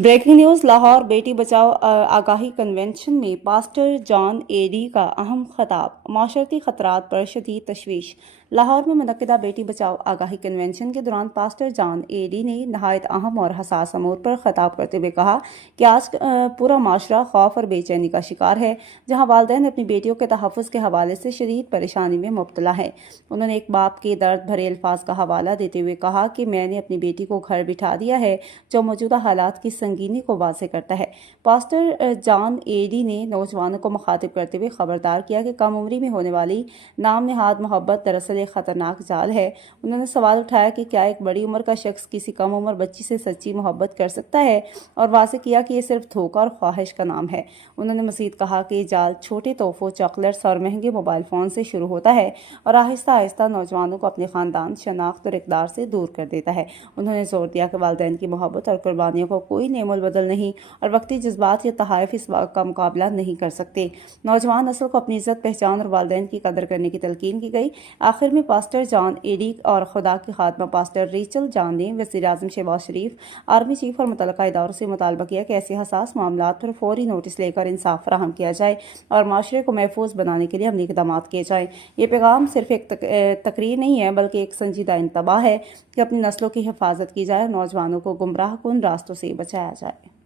Breaking news. Lahore Beti Bachao आगाही convention में pastor John AD का अहम खिताब। माशरती खतरात पर शदीद तशवीश। लाहौर में मुनक्किदा बेटी बचाओ आगाही कन्वेंशन के दौरान पास्टर जॉन एडी ने नहायत अहम और हसास अमूर पर खिताब करते हुए कहा कि आज पूरा माशरा खौफ और बेचैनी का शिकार है, जहां वालिदैन अपनी बेटियों के तहफ़्फ़ुज़ के हवाले से शदीद परेशानी में मुब्तला है। उन्होंने एक बाप के दर्द भरे अल्फाज का हवाला देते हुए कहा कि मैंने अपनी बेटी को घर बिठा दिया है, जो मौजूदा हालात की संगीनी को वाज़ेह करता है। पास्टर जॉन एडी ने नौजवानों को मुखातिब करते हुए खबरदार किया कि कम उम्री में होने वाली नाम नहाद मोहब्बत दरअसल एक खतरनाक जाल है। उन्होंने सवाल उठाया कि क्या एक बड़ी उम्र का शख्स किसी कम उम्र बच्ची से सच्ची मोहब्बत कर सकता है, और वाज़ेह किया कि यह सिर्फ धोखा और ख्वाहिश का नाम है। उन्होंने मज़ीद कहा कि जाल छोटे तोहफों, चॉकलेट्स और महंगे मोबाइल फ़ोन से शुरू होता है और आहिस्ता आहिस्ता नौजवानों को अपने ख़ानदान, शनाख्त और इक़दार से दूर कर देता है। उन्होंने जोर दिया कि वालिदैन की मोहब्बत और कुर्बानियों को कोई नेमुल बदल नहीं और वक्ती जज्बात या तहाइफ इस का मुकाबला नहीं कर सकते। नौजवान नस्ल को अपनी इज्जत, पहचान और वालिदैन की कदर करने की तलकीन की गई। आखिर में पास्टर जॉन एडी और खुदा की खात्मा पास्टर रेचल जॉन ने वज़ीर आज़म शहबाज शरीफ, आर्मी चीफ और मुतल्लिका इदारों से मुतालबा किया कि ऐसे हसास मामलात पर फौरी नोटिस लेकर इंसाफ फराहम किया जाए और माशरे को महफूज बनाने के लिए अमली इक़दाम किए जाएँ। ये पैगाम सिर्फ एक तकरीर नहीं है, बल्कि एक संजीदा इंतबाह है कि अपनी नस्लों की हिफाजत की जाए और नौजवानों को गुमराह कुन रास्तों से बचाया जाए।